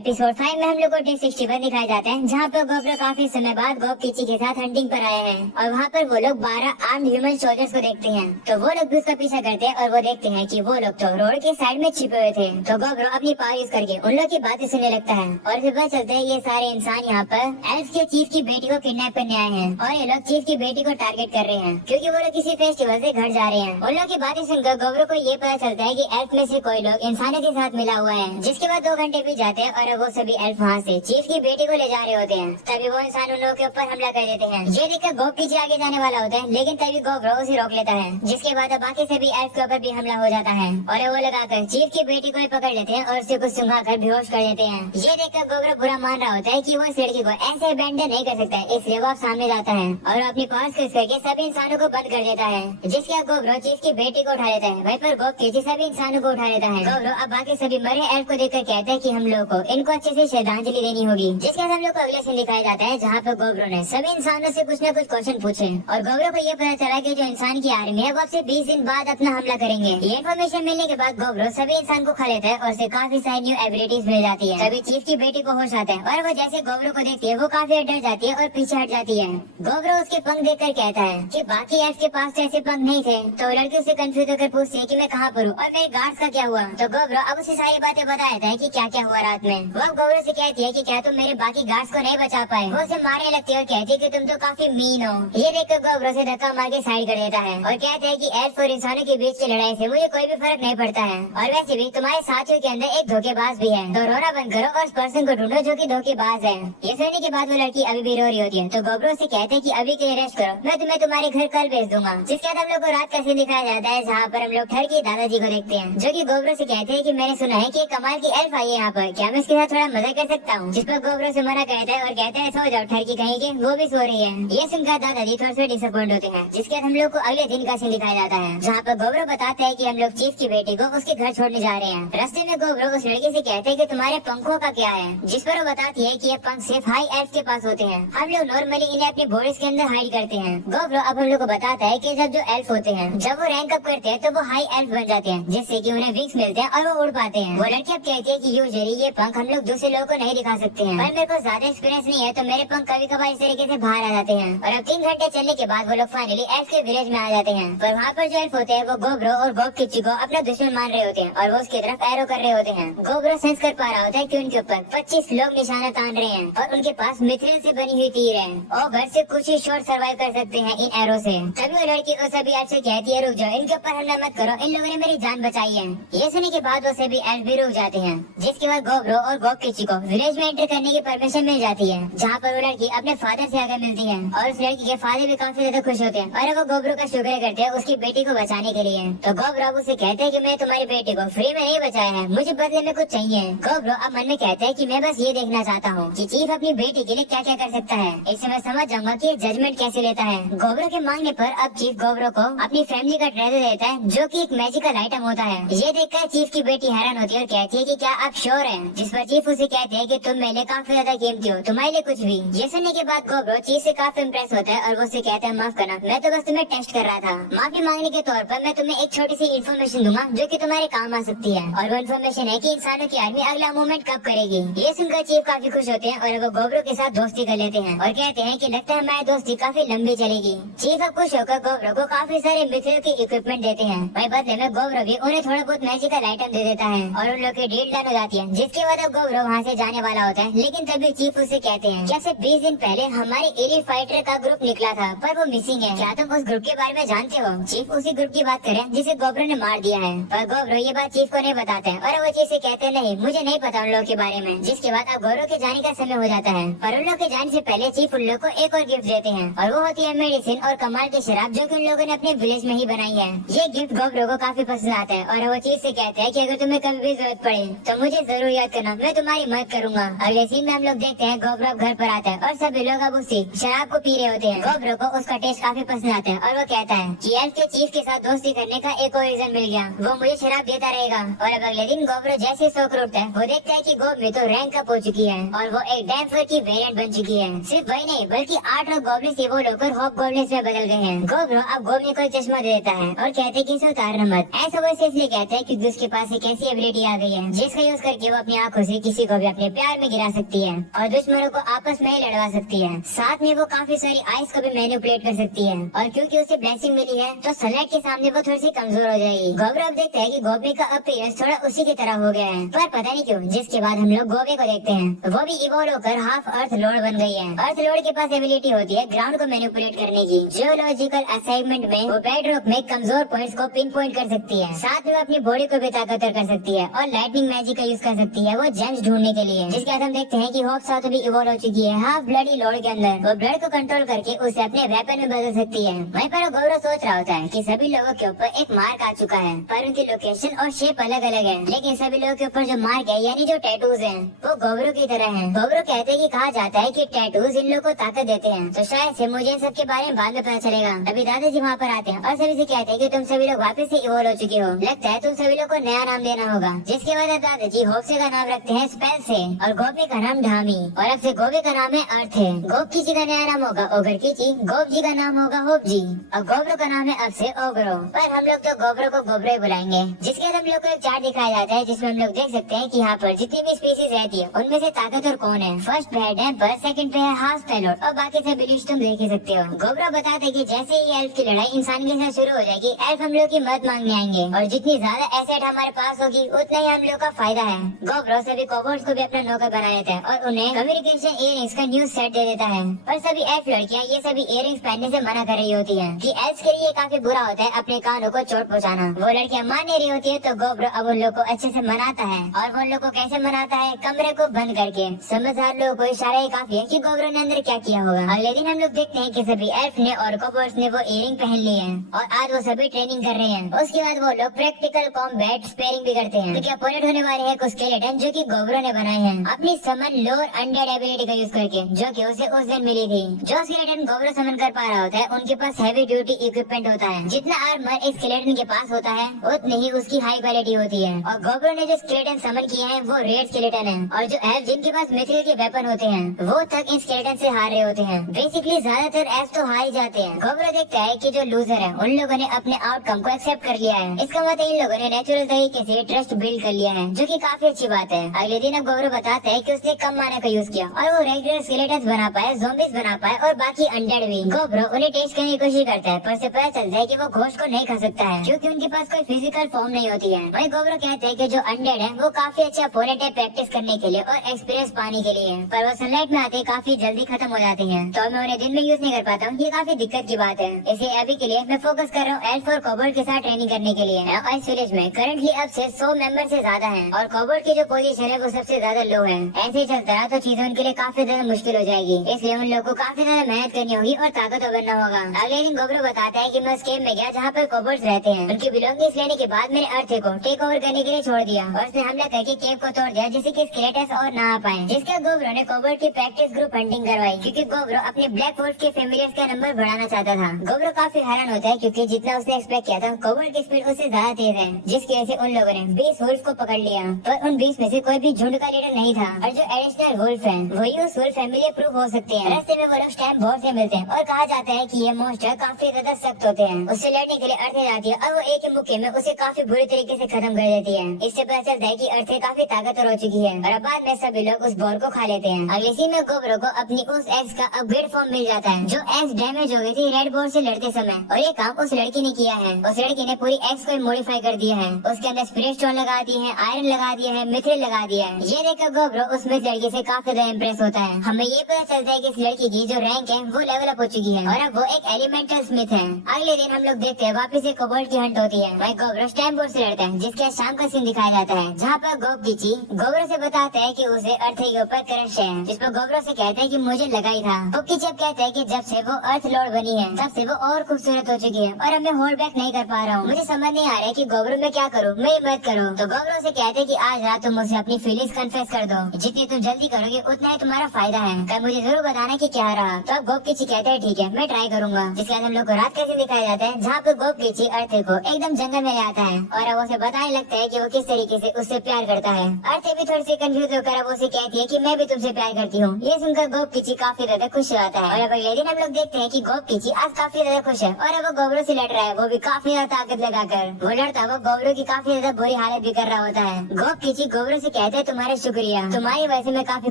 Episode 5 में हम लोग को डे 61 दिखाया जाता है, जहाँ पर गोब्रो काफी समय बाद गोब किची के साथ हंटिंग पर आए हैं और वहाँ पर वो लोग 12 आर्म्ड ह्यूमन सोल्जर्स को देखते हैं। तो वो लोग भी उसका पीछा करते हैं और वो देखते हैं कि वो लोग तो रोड के साइड में छिपे हुए थे। तो गोब्रो अपनी पावर यूज करके उन लोग की बातें सुनने लगता है और फिर पता चलता है ये सारे इंसान यहाँ पर एल्फ के चीफ की बेटी को किडनैप करने आए हैं और ये लोग चीफ की बेटी को टारगेट कर रहे हैं क्योंकि वो लोग किसी फेस्टिवल से घर जा रहे हैं। उन लोग की बातें सुनकर गोब्रो को ये पता चलता है कि एल्फ में से कोई लोग इंसानों के साथ मिला हुआ है। जिसके बाद 2 घंटे भी जाते हैं और वो सभी एल्फ वहाँ से चीफ की बेटी को ले जा रहे होते हैं। तभी वो इंसान उन लोगों के ऊपर हमला कर देते हैं। ये देखकर गोब पीछे आगे जाने वाला होता है, लेकिन तभी गोब्रो उसे रोक लेता है। जिसके बाद बाकी सभी एल्फ के ऊपर भी हमला हो जाता है और वो लगाकर चीफ की बेटी को ही पकड़ लेते हैं और उसे कुछ सुंघा कर बेहोश कर देते हैं। ये देखकर गोब्रो बुरा मान रहा होता है कि वो इस लड़की को ऐसे अबैंडन नहीं कर सकता, इसलिए वो सामने जाता है और अपनी पास यूज करके सभी इंसानों को बंद कर देता है। जिसके बाद गोब्रो चीफ की बेटी को उठा लेता है, वहीं पर गोब केजी सभी इंसानों को उठा लेता है। गोब्रो अब बाकी सभी मरे एल्फ को देखकर कहता है कि हम लोगों को इनको अच्छे से श्रद्धांजलि देनी होगी। जिसके बाद हम लोग को अगले सीन दिखाया जाता है, जहाँ पर गोब्रो ने सभी इंसानों से कुछ न कुछ क्वेश्चन पूछे और गोब्रो को ये पता चला कि जो इंसान की आर्मी है वो अब से 20 दिन बाद अपना हमला करेंगे। ये इन्फॉर्मेशन मिलने के बाद गोब्रो सभी इंसान को खा लेता है और उसे काफी सारी न्यू एबिलिटीज मिल जाती है। तभी चीफ की बेटी को होश आता है और वो जैसे गोब्रो को देखती है वो काफी डर जाती है और पीछे हट जाती है। गोब्रो उसके पंख देखकर कहता है कि बाकी एल्फ के पास तो ऐसे पंख नहीं थे। तो लड़की उससे कंफ्यूज होकर पूछती है कि मैं कहाँ पर हूँ और मेरे गार्ड्स का क्या हुआ। तो गोब्रो अब उसे सारी बातें बता देता है कि क्या क्या हुआ रात में। वो गोब्रो से कहती है कि क्या तुम मेरे बाकी गार्ड्स को नहीं बचा पाए। वो उसे मारने लगती है और कहती है कि तुम तो काफी मीन हो। ये देखकर गोब्रो से धक्का मार के साइड कर देता है और कहता है कि एल्फ और इंसानों के बीच की लड़ाई से मुझे कोई भी फर्क नहीं पड़ता है और वैसे भी तुम्हारे साथियों के अंदर एक धोखेबाज भी है। तो रोना बंद करो और उस पर्सन को ढूंढो जो कि धोखेबाज है। ये सुनने के बाद वो लड़की अभी भी रो रही होती है। तो गोब्रो से कहते हैं कि अभी के लिए रेस्ट करो, मैं तुम्हें तुम्हारे घर कल भेज दूंगा। जिसके बाद हम लोग को रात का सीन दिखाया जाता है, जहाँ पर हम लोग ठर के दादाजी को देखते हैं जो कि गोब्रो से कहते हैं कि मैंने सुना है कि कमाल की एल्फ आई है यहाँ पर, क्या मैं इसके साथ थोड़ा मजा कर सकता हूँ। जिस पर गोब्रो से मना कहता है और कहता है सो जाओ ठर की कहीं के, वो भी सो रही है। ये सुनकर दादाजी थोड़ा सा डिसअपॉइंट होते हैं। जिसके बाद हम लोग को अगले दिन का सीन दिखाया जाता है, जहाँ पर गोब्रो बताते हैं कि हम लोग चीफ की बेटी को उसके घर छोड़ने जा रहे हैं। रास्ते में गोब्रो उस लड़की से कहते हैं कि तुम्हारे पंखों का क्या है। जिस पर वो बताती है कि ये पंख सिर्फ हाई एल्फ के पास होते हैं, हम लोग नॉर्मली इन्हें अपने बॉडीज के अंदर हाइड करते हैं। गोब्रो अब हम लोग को बताता है कि जब जो एल्फ होते हैं जब वो रैंक अप करते हैं तो वो हाई एल्फ बन जाते हैं, जिससे कि उन्हें विंग्स मिलते हैं और वो उड़ पाते हैं। वो लड़की अब कहती है कि यूजुअली ये पंख हम लोग दूसरे लोगों को नहीं दिखा सकते हैं, पर मेरे को ज्यादा एक्सपीरियंस नहीं है तो मेरे पंख कभी कभार इस तरीके से बाहर आ जाते हैं। और अब 3 घंटे चलने के बाद वो लोग फाइनली एल्फ के विलेज में आ जाते हैं। पर वहाँ पर जो एल्फ होते हैं वो गोब्रो और गोब किच्ची को अपना दुश्मन मान रहे होते हैं और वो उसकी तरफ एरो कर रहे होते हैं। गोब्रो सेंस कर पा रहा होता है कि उनके ऊपर 25 लोग निशाना तान रहे हैं और उनके पास मिथ्रिल से बनी हुई तीर है और घर से कुछ ही शॉट सर्वाइव कर सकते हैं इन एरो से। तभी वो लड़की को सभी एल्फ से कहती है रुक जाओ, इनके ऊपर हमला मत करो, इन लोगों ने मेरी जान बचाई है। ये सुनने के बाद वो सभी एल्फ भी रुक जाते हैं। जिसके बाद गोब्रो और गोब किची को विलेज में एंटर करने की परमिशन मिल जाती है, जहाँ पर वो लड़की अपने फादर से आकर मिलती है और उस लड़की के फादर भी काफी ज्यादा खुश होते हैं और वो गोब्रो का शुक्र करते हैं उसकी बेटी को बचाने के लिए। तो गोब्रो अब उसे कहते हैं कि मैं तुम्हारी बेटी को फ्री में नहीं बचाया है, मुझे बदले में कुछ चाहिए। गोब्रो अब मन में कहता है कि मैं बस ये देखना चाहता हूँ कि चीफ अपनी बेटी के लिए क्या क्या कर सकता है, इससे मैं समझ जाऊंगा कि जजमेंट कैसे लेता है। गोब्रो के मांगने पर अब चीफ गोब्रो को अपनी फैमिली का ट्रेजर देता है, जो कि एक मैजिकल आइटम होता है। ये देखकर चीफ की बेटी हैरान होती है और कहती है कि क्या आप श्योर हैं? जिस पर चीफ उसे कहते हैं कि तुम मेरे लिए काफी ज्यादा कीमती हो, तुम्हारे लिए कुछ भी। ये सुनने के बाद गोब्रो चीफ से काफी इम्प्रेस होता है और वो उसे कहता है माफ करना, मैं तो बस तुम्हें टेस्ट कर रहा था। माफी मांगने के तौर पर मैं तुम्हें एक छोटी सी इन्फॉर्मेशन दूंगा जो कि तुम्हारे काम आ सकती है और वो इन्फॉर्मेशन है कि इंसानों की आर्मी अगला मूवमेंट कब करेगी। ये सुनकर चीफ काफी खुश होते हैं और वो गोब्रो के साथ दोस्ती कर लेते हैं और कहते हैं कि लगता है हमारी दोस्ती काफी लंबी चलेगी। चीफ अब खुश होकर गोब्रो को काफी सारे मिथिल के इक्विपमेंट देते हैं। वही बदले में गोब्रो भी उन्हें थोड़ा बहुत मैजिकल आइटम दे देता है और उन लोग की डील डन हो जाती है। जिसके बाद अब गोब्रो वहाँ से जाने वाला होता है, लेकिन तभी चीफ उसे कहते हैं क्या सिर्फ 20 दिन पहले हमारे एलिट फाइटर का ग्रुप निकला था पर वो मिसिंग है, क्या तुम उस ग्रुप के बारे में जानते हो? चीफ उसी ग्रुप की बात करें जिसे गोब्रो ने मार दिया है, पर गोब्रो ये बात चीफ को नहीं बताता है और वो चीफ से कहते हैं नहीं मुझे नहीं पता उन लोगों के बारे में। जिसके बाद अब गोब्रो के जाने का समय हो जाता है, पर उन लोग के जाने से पहले चीफ उन लोग को एक और गिफ्ट देते हैं और वो होती है मेडिसिन और कमाल की शराब जो कि उन लोगों ने अपने विलेज में ही बनाई है। ये गिफ्ट गोब्रो को काफी पसंद आता है और वो चीफ से कहते हैं कि अगर तुम्हें कभी भी जरूरत पड़े तो मुझे जरूर याद करना, मैं तुम्हारी मदद करूंगा। अगले सीन में हम लोग देखते हैं गोब्रो घर पर आता है और सभी लोग अब उसी शराब को पी रहे होते हैं। गोब्रो को उसका टेस्ट काफी पसंद आता है और वो कहता है कि एल्फ के चीफ के साथ दोस्ती करने का एक और रीजन मिल गया, वो मुझे शराब देता रहेगा। और अब अगले दिन गोब्रो जैसे सोकर उठता है वो देखता है कि गोब में तो रैंक अप हो चुकी है और वो एक डैम्फर की वेरिएंट बन चुकी है। सिर्फ वही नहीं बल्कि 8 और गोब्लिन से वो लोग हॉप गोब्लिन में बदल गए हैं। गोब्रो अब गोब में कोई चश्मा दे देता है और कहते हैं कि इसे उतारना मत। ऐसा वो इसलिए कहता है क्योंकि उसके पास एक ऐसी एबिलिटी आ गई है जिसका यूज करके वो अपनी आंखों से किसी को भी अपने प्यार में गिरा सकती है और दुश्मनों को आपस में ही लड़वा सकती है। साथ में वो काफी सारी आइस को भी मैनिपुलेट कर सकती है और क्योंकि उसे ब्लेसिंग मिली है तो सनलाइट के सामने वो थोड़ी सी कमजोर हो जाएगी। गोब्रो अब देखता है कि गोबी का अपीयरेंस थोड़ा उसी की तरह हो गया है, पर पता नहीं क्यों जिसके बाद हम लोग गोबे को देखते हैं वो भी इवॉल्व होकर हाफ अर्थ लॉर्ड बन गई है। अर्थ लॉर्ड के पास एबिलिटी होती है ग्राउंड को मैनिपुलेट करने की। जियोलॉजिकल असाइनमेंट में वो बेडरॉक में कमजोर पॉइंट्स को पिन पॉइंट कर सकती है। साथ में वो अपनी बॉडी को भी ताकतवर कर सकती है और लाइटनिंग मैजिक का यूज कर सकती है वो जेम्स ढूंढने के लिए। जिसके बाद हम देखते हैं कि होप साथ भी इवॉल्व हो चुकी है हाफ ब्लडी लॉर्ड के अंदर। वो ब्लड को कंट्रोल करके उसे अपने वेपन में बदल सकती है। वहीं पर गौरव सोच रहा होता है कि सभी लोगों के ऊपर एक मार्क आ चुका है, पर उनकी लोकेशन और शेप अलग अलग है, लेकिन सभी लोगों के ऊपर जो मार्क है यानी जो टैटूज हैं वो गौरव की तरह हैं। गौरव कहते हैं कि कहा जाता है कि टैटूज इन लोगों को ताकत देते हैं, तो शायद से मुझे इन सब के बारे में बाद में पता चलेगा। अभी दादाजी वहाँ पर आते हैं और सभी से कहते हैं कि तुम सभी लोग वापस से इवॉल्व हो चुके हो, लगता है तुम सभी लोग को नया नाम देना होगा। जिसके बाद दादाजी होप्से का नाम रखते हैं स्पेल से और गोबे का नाम ढामी और अब से गोबे का नाम है अर्थ है। गोब किची का नया नाम होगा ओगर किची, गोब जी का नाम होगा होप जी और गोब्रो का नाम है अब से ओग्रो, पर हम लोग तो गोब्रो को गोब्रो ही बुलाएंगे। जिसके बाद हम लोग को एक चार्ट दिखाया जाता है जिसमें हम लोग देख सकते हैं कि यहाँ पर जितनी भी स्पीसीज रहती है उनमें से ताकतवर कौन है। फर्स्ट पे है डैम्पर, सेकंड पे है हाफ पेलोड और बाकी सब बिलीज तुम देख ही सकते हो। गोब्रो बताते हैं कि जैसे ही एल्फ की लड़ाई इंसान के साथ शुरू हो जाएगी एल्फ हम लोग की मदद मांगने आएंगे और जितनी ज्यादा एसेट हमारे पास होगी उतना ही हम लोग का फायदा है। गोब्रो सभी कोबोर्ड्स को भी अपना नौकर बना लेता है और उन्हें कम्युनिकेशन इयररिंग्स का न्यू सेट दे देता है। और सभी एल्फ लड़कियां ये सभी इयररिंग्स पहनने से मना कर रही होती है कि एल्फ के लिए काफी बुरा होता है अपने कानों को चोट पहुंचाना। वो लड़कियां मान नहीं रही होती है तो गोब्रो अब उन लोग को अच्छे से मनाता है और वो उन लोग को कैसे मनाता है, कमरे को बंद करके। समझदार लोगों को इशारा ही काफी है कि गोब्रो ने अंदर क्या किया होगा। अगले दिन हम लोग देखते हैं कि सभी एल्फ ने और कोबोर्ड्स ने वो इयरिंग पहन ली है और आज वो सभी ट्रेनिंग कर रहे हैं। उसके बाद वो लोग प्रैक्टिकल कॉम्बैट स्पेयरिंग भी करते हैं क्योंकि अपोनेंट होने वाले हैं कुछ स्केलेटन जो कि गोब्रो ने बनाए हैं अपनी समन लोअर अनडेड एबिलिटी का यूज करके, जो कि उसे उस दिन मिली थी। जो स्केलेटन गोब्रो समन कर पा रहा होता है उनके पास हैवी ड्यूटी इक्विपमेंट होता है। जितना आर्मर एक स्केलेटन के पास होता है उतनी ही उसकी हाई क्वालिटी होती है। और गोब्रो ने जो स्केलेटन समन किए हैं वो रेड स्केलेटन है और जो एल्फ जिनके पास मिथ्रिल के वेपन होते हैं वो तक इन स्केलेटन से हार रहे होते हैं। बेसिकली ज्यादातर एल्फ तो हार ही जाते हैं। गोब्रो देखता है कि जो लूजर है उन लोगों ने अपने आउटकम को एक्सेप्ट कर लिया है। इसका मतलब इन लोगों ने नेचुरल तरीके से ट्रस्ट बिल्ड कर लिया है, जो कि काफी अच्छी बात है। अगले दिन अब गोब्रो बताता है कि उसने कम माना का यूज किया और वो रेगुलर स्केलेटन्स बना पाए, ज़ॉम्बीज बना पाए और बाकी अनडेड भी। गोब्रो उन्हें टेस्ट करने की कोशिश करता है पर उसे पता चलता है कि वो घोस्ट को नहीं खा सकता है क्योंकि उनके पास कोई फिजिकल फॉर्म नहीं होती है। वही गोब्रो कहते हैं कि जो अनडेड है वो काफी अच्छा अपोनेंट है प्रैक्टिस करने के लिए और एक्सपीरियंस पाने के लिए, पर वो सनलाइट में आते काफी जल्दी खत्म हो जाते हैं तो मैं उन्हें दिन में यूज नहीं कर पाता हूँ। ये काफी दिक्कत की बात है। इसे अभी के लिए मैं फोकस कर रहा हूँ एल्फ और कोबोल्ड के साथ ट्रेनिंग करने के लिए। इस विलेज में करंटली अब से 100 मेंबर से ज्यादा हैं और कोबोल्ड की जो पोजीशन है वो सबसे ज्यादा लो है। ऐसे ही चलता रहा तो चीजें उनके लिए काफी ज्यादा मुश्किल हो जाएगी, इसलिए उन लोगों को काफी ज्यादा मेहनत करनी होगी और ताकतवर बनना होगा। अगले दिन गोब्रो बताता है कि मैं उस केव में गया जहाँ पर कोबोल्ड्स रहते हैं। उनकी बिलोंगिंग्स लेने के बाद मैंने अर्थ को टेक ओवर करने के लिए छोड़ दिया और उसने हमला करके केव को तोड़ दिया जिससे कि स्केलेटन्स और ना आ पाए। जिसके गोब्रो ने कोबोल्ड की प्रैक्टिस ग्रुप हंटिंग करवाई क्योंकि गोब्रो अपने ब्लैक वुल्फ के फेमिलियर्स का नंबर बढ़ाना चाहता था। गोब्रो काफी हैरान होता है क्योंकि जितना उसने एक्सपेक्ट किया था कोबोल्ड की स्पीड उससे ज्यादा तेज है, जिसकी वजह से उन लोगों ने 20 वुल्फ को पकड़ लिया। पर उन 20 में से कोई भी झुंड का लीडर नहीं था और जो एडिशनल वुल्फ है वही उस वुल्फ फैमिली के प्रूफ हो सकते हैं। रास्ते में वो लोग स्टैम्प बोर्ड से मिलते हैं और कहा जाता है कि ये मॉन्स्टर काफी ज्यादा सख्त होते हैं। उससे लड़ने के लिए अर्थे जाती है और वो एक ही मुक्के में उसे काफी बुरी तरीके से खत्म कर देती है। इससे पता चलता है कि अर्थे काफी ताकतवर हो चुकी है और अब बाद में सभी लोग उस बोर को खा लेते हैं। अगले सीन में गोब्रो को अपनी उस एक्स का अपग्रेड फॉर्म मिल जाता है जो एक्स डैमेज हो गई थी रेड बोर्ड से लड़ते समय, और ये काम उस लड़की ने किया है। उस लड़की ने पूरी एक्स को मॉडिफाई कर दिया है, उसके अंदर स्पिरिट स्टोन लगा दिए हैं, आयरन लगा दिया है, मिथ्रिल लगा दिया है। ये देखकर गोब्रो उस मिथ लड़की से काफी ज्यादा इम्प्रेस होता है। हमें ये पता चलता है कि इस लड़की की जो रैंक है वो लेवल अप हो चुकी है और अब वो एक एलिमेंटल स्मिथ है। अगले दिन हम लोग देखते हैं वापस से कोबोल्ड की हंट होती है। वही गोब्रो स्टैम्प बोर्ड से लड़ता है जिसके बाद शाम का सीन दिखाया जाता है जहाँ पर गोबकिची गोब्रो से बताता है कि उसे अर्थ के ऊपर क्रश है, जिस पर गोब्रो से कहता है कि मुझे लगा ही था। गोबकिची अब कहता है कि जब से वो अर्थ लॉर्ड बनी है तब से वो और खूबसूरत हो चुकी है और अब मैं होल्ड बैक नहीं कर पा रहा हूँ। मुझे समझ नहीं आ रहा है कि गोब्रो में क्या करूँ, मैं मत करो। तो गोब्रो से कहते हैं कि आज रात तुम मुझे अपनी फीलिंग्स कन्फेस कर दो, जितनी तुम जल्दी करोगे उतना ही तुम्हारा फायदा है। कल मुझे जरूर बताना कि क्या रहा। तो अब गोबकिची कहता है ठीक है मैं ट्राई करूंगा। जिसके बाद हम लोग को रात का सीन दिखाया जाता है जहाँ पर गोबकिची अर्थ को एकदम जंगल में ले आता है और अब उसे बताने लगता है कि वो किस तरीके से उससे प्यार करता है। अर्थ भी थोड़ी सी कंफ्यूज होकर अब उसे कहती है कि मैं भी तुमसे प्यार करती हूँ। ये सुनकर गोबकिची काफी ज्यादा खुश हो जाता है और अब अगले दिन हम लोग देखते हैं कि गोबकिची आज काफी ज्यादा खुश है और अब वो गोब्रो से लड़ रहा है, वो भी काफी ज्यादा ताकत लगाकर। वो लड़ता वो गोब्रो की काफी ज्यादा बुरी हालत भी कर रहा होता है। गोबकिची गोब्रो से कहते हैं तुम्हारा शुक्रिया, तुम्हारी वजह से मैं काफी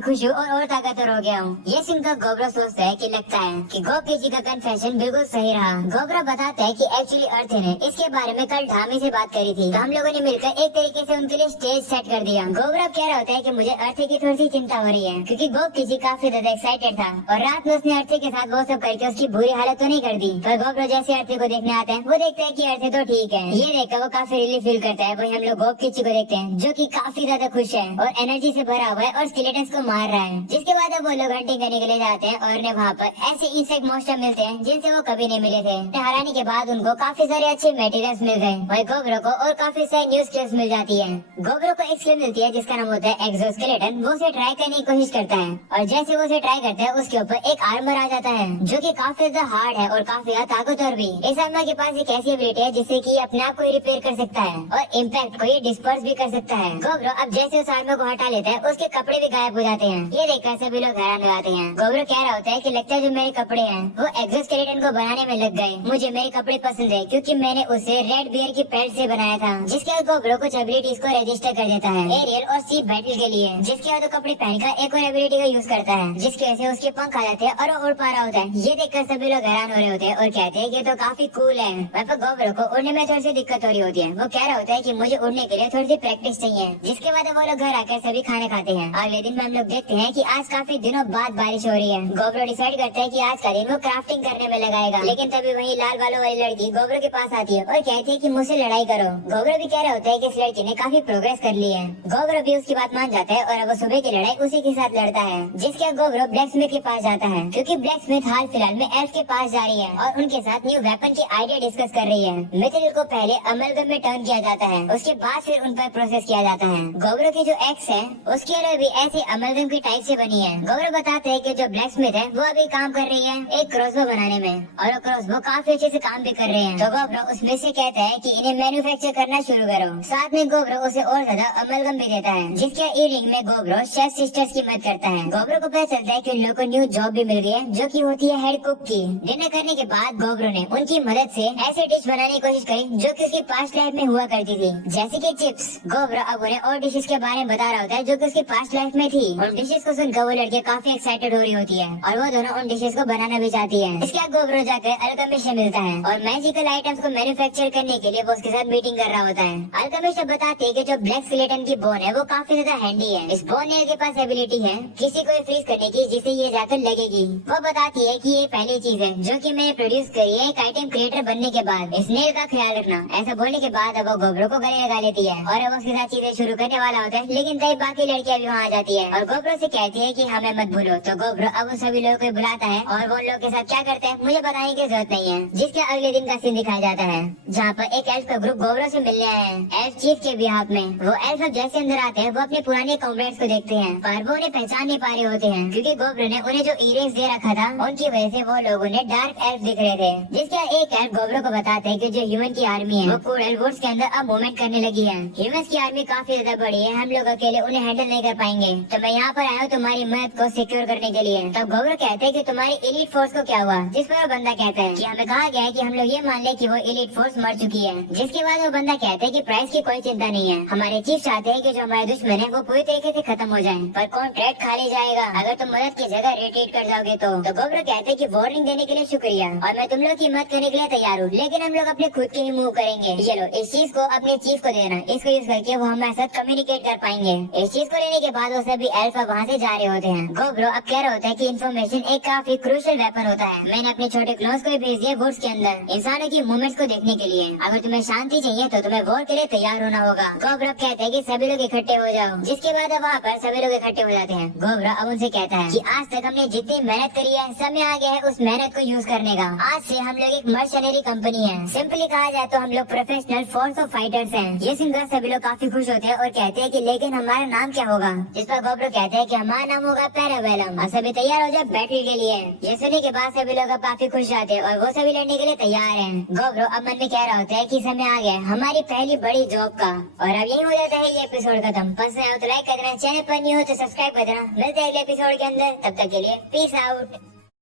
खुश हूँ और ताकतवर हो गया हूँ। ये सुनकर गोब्रो सोचता है कि लगता है कि गोपी जी का कन्फेशन बिल्कुल सही रहा। गोब्रो बताता है कि एक्चुअली अर्थ ने इसके बारे में कल ठामी से बात करी थी, तो हम लोगों ने मिलकर एक तरीके से उनके लिए स्टेज सेट कर दिया। गोब्रो कह रहा होता है कि मुझे अर्थी की थोड़ी सी चिंता हो रही है, क्योंकि गोपी जी काफी ज्यादा एक्साइटेड था और रात में उसने अर्थी के साथ वो सब करके उसकी बुरी हालत तो नहीं कर दी। पर गोब्रो जैसे अर्थी को देखने आता है, वो देखता है कि अर्थी तो ठीक है। ये देखकर वो काफी रिलीफ फील करता है। वही हम लोग गोपी जी को देखते हैं जो कि काफी ज्यादा खुश है और एनर्जी से भरा हुआ है और स्केलेटन्स को मार रहा है। जिसके बाद अब वो लोग हंटिंग करने के लिए जाते हैं और उन्हें वहाँ पर ऐसे इंसेक्ट मॉन्स्टर मिलते हैं जिनसे वो कभी नहीं मिले थे। हराने के बाद उनको काफी सारे अच्छे मटेरियल्स मिल गए। वही गोब्रो को और काफी सारी न्यू स्किल्स मिल जाती है। गोब्रो को एक स्किल मिलती है जिसका नाम होता है एक्सोस्केलेटन। वो उसे ट्राई करने की कोशिश करता है और जैसे वो उसे ट्राई करता है उसके ऊपर एक आर्मर आ जाता है जो कि काफी ज्यादा हार्ड है और काफी ज्यादा ताकतवर भी। इस आर्मर के पास एक ऐसी एबिलिटी है जिससे कि अपने आप को रिपेयर कर सकता है और इम्पैक्ट को ये डिस्पर्स भी कर सकता है। गोब्रो अब जैसे उस आर्मर को हटा लेता है उसके कपड़े भी गायब हो जाते हैं। ये देखकर सभी लोग हैरान हो जाते हैं। गोब्रो कह रहा होता है कि लगता है जो मेरे कपड़े हैं वो एक्सोस्केलेटन को बनाने में लग गए। मुझे मेरे कपड़े पसंद है क्योंकि मैंने उसे रेड बियर की पैड से बनाया था, जिसके बाद गोब्रो कुछ एबिलिटीज को रजिस्टर कर देता है एरियल और सी बैटल के लिए। जिसके बाद वो कपड़े पहनकर एक और एबिलिटी का यूज करता है जिसकी वजह से उसके पंख आ जाते हैं और वो उड़ पा रहा होता है। ये देखकर सभी लोग हैरान हो रहे होते हैं और कहते हैं कि तो काफी कूल है। वहाँ पर गोब्रो को उड़ने में थोड़ी सी दिक्कत हो रही होती है। वो कह रहा होता है कि मुझे उड़ने के लिए थोड़ी सी प्रैक्टिस चाहिए। जिसके बाद वो लोग घर आकर सभी खाना खाते हैं। अगले दिन में हम लोग देखते हैं कि आज काफी दिनों बाद बारिश हो रही है। गोब्रो डिसाइड करता है कि आज का दिन वो क्राफ्टिंग करने में लगाएगा। लेकिन तभी वही लाल बालों वाली लड़की गोब्रो के पास आती है और कहती है कि मुझसे लड़ाई करो। गोब्रो भी कह रहा होता है कि इस लड़की ने काफी प्रोग्रेस कर ली है। गोब्रो भी उसकी बात मान जाता है और अब वो सुबह की लड़ाई उसी के साथ लड़ता है। जिसके बाद गोब्रो ब्लैक स्मिथ के पास जाता है क्योंकि ब्लैक स्मिथ हाल फिलहाल में एल्फ के पास जा रही है और उनके साथ न्यू वेपन की आइडिया डिस्कस कर रही है। मटेरियल को पहले अमलगम में टर्न किया जाता है, उसके बाद फिर उन पर प्रोसेस किया जाता है। गोब्रो की जो एक्स है उसके लिए भी ऐसे अमलगम की टाइप से बनी है। गोब्रो बताते हैं कि जो ब्लैक स्मिथ है वो अभी काम कर रही है एक क्रॉसबो बनाने में और वो क्रॉसबो काफी अच्छे से काम भी कर रहे हैं। तो गोब्रो उसमें से कहता है कि इन्हें मैन्युफैक्चर करना शुरू करो। साथ में गोब्रो उसे और ज्यादा अमलगम भी देता है। जिसके इवनिंग में गोब्रो शेफ सिस्टर्स की मदद करता है। गोब्रो को पता चलता है कि उन लोगों को न्यू जॉब भी मिल गई है जो कि होती है हेड कुक की। डिनर करने के बाद गोब्रो ने उनकी मदद से ऐसे डिश बनाने की कोशिश करी जो कि उसकी पास्ट लाइफ में हुआ करती थी, जैसे कि चिप्स। गोब्रो अब उन्हें और डिशेस के बारे में बता रहा होता है जो कि उसकी पास्ट लाइफ में थी। उन डिशेस को सुनकर वो लड़की काफी एक्साइटेड हो रही होती है और वो दोनों उन डिशेस को बनाना भी चाहती है। इसके बाद गोब्रो जाकर अल्केमिस्ट से मिलता है और मैजिकल आइटम्स को मैन्युफैक्चर करने के लिए वो उसके साथ मीटिंग कर रहा होता है। अल्केमिस्ट बताते हैं कि जो ब्लैक स्केलेटन की बोन है वो काफी ज्यादा हैंडी है। इस बोन नेल के पास एबिलिटी है किसी को फ्रीज करने की जिसे ये जाकर लगेगी। वो बताती है कि ये पहली चीज है जो कि मैंने प्रोड्यूस करी है एक आइटम क्रिएटर बनने के बाद। इस नेल का ख्याल रखना। ऐसा बोलने के बाद अब वो गोब्रो को गले लगा लेती है और अब उसके साथ चीजें शुरू करने वाला होता है। लेकिन तभी बाकी लड़कियां भी वहाँ आ जाती है और गोब्रो से कहती है कि हमें मत भूलो। तो गोब्रो अब उन सभी लोगों को बुलाता है और वो लोग के साथ क्या करते हैं मुझे बताने की जरूरत नहीं है। जिसके अगले दिन का सीन दिखाया जाता है जहाँ पर एक एल्फ का ग्रुप गोब्रो से मिलने आए हैं एल्फ चीफ के बिहाफ में। वो एल्फ अब जैसे अंदर आते हैं वो अपने पुराने कॉम्रेड्स को देखते हैं पर वो उन्हें पहचान नहीं पा रहे होते हैं क्योंकि गोब्रो ने उन्हें जो इयरिंग्स दे रखा था उनकी वजह से वो लोग उन्हें डार्क एल्फ दिख रहे थे। जिसका एक एल्फ गोब्रो को बताते हैं कि जो ह्यूमन की आर्मी है वो कोरल वुड्स के अंदर अब मूवमेंट करने लगी है। ह्यूमंस की आर्मी काफी ज्यादा बड़ी है, हम लोग अकेले उन्हें हैंडल नहीं कर पाएंगे, तो मैं यहाँ पर आया हूँ तुम्हारी मदद को सिक्योर करने के लिए। तब गोब्रो कहते हैं कि तुम्हारी एलीट फोर्स को क्या हुआ? जिस पर वो बंदा कहता है कि हमें कहा गया है कि हम लोग ये मान ले कि वो एलीट फोर्स मर चुकी है। जिसके बाद वो बंदा कहता है कि प्राइस की कोई चिंता नहीं है, हमारे चीफ चाहते हैं कि जो हमारे दुश्मन है वो पूरी तरीके से खत्म हो जाए, पर कॉन्ट्रैक्ट खाली जाएगा अगर तुम मदद की जगह रिट्रीट कर जाओगे तो गोब्रो कहते हैं कि वार्निंग देने के लिए शुक्रिया और मैं तुम लोग की मदद करने के लिए तैयार हूँ, लेकिन हम लोग अपने खुद के ही मूव करेंगे। ये लो इस चीज को अपने चीफ को देना, इसको यूज करके वो हमारे साथ कम्युनिकेट कर पाएंगे। इस चीज को लेने के बाद वो सभी एल्फ वहाँ से जा रहे होते हैं। गोब्रो अब कह रहा होता है कि इन्फॉर्मेशन एक काफी क्रूशियल वेपन होता है। मैंने अपने छोटे क्लोन्स को भी भेज दिया वुड्स के अंदर इंसानों की मूवमेंट्स को देखने के लिए। अगर तुम्हें शांति चाहिए तो तुम्हें वॉर के लिए तैयार होना होगा। गोब्रो कहते हैं कि सभी लोग इकट्ठे हो जाओ। जिसके बाद वहाँ पर सभी लोग इकट्ठे हो जाते हैं। गोब्रो अब उनसे कहता है कि आज तक हमने जितनी मेहनत करी है समय आ गया है उस मेहनत को यूज करने का। आज से हम लोग एक मर्शनरी कंपनी है। सिंपली कहा जाए तो हम लोग प्रोफेशनल फोर्स ऑफ फाइटर्स हैं। ये सुनकर सभी लोग काफी खुश होते हैं और कहते हैं कि लेकिन हमारा नाम क्या होगा? जिस पर गोब्रो कहते हैं कि हमारा नाम होगा पैरावेलम और सभी तैयार हो जाए बैटल के लिए। ये सुनने के बाद सभी लोग काफी खुश जाते हैं और वो सभी लड़ने के लिए तैयार हैं। गोब्रो अब मन में कह रहा होता है कि समय आ गया हमारी पहली बड़ी जॉब का। और अब यही हो जाता है ये एपिसोड खत्म। पसंद आया तो लाइक कर देना, चैनल पर नहीं हो तो सब्सक्राइब कर देना। मिलते हैं अगले एपिसोड के अंदर, तब तक के लिए पीस आउट।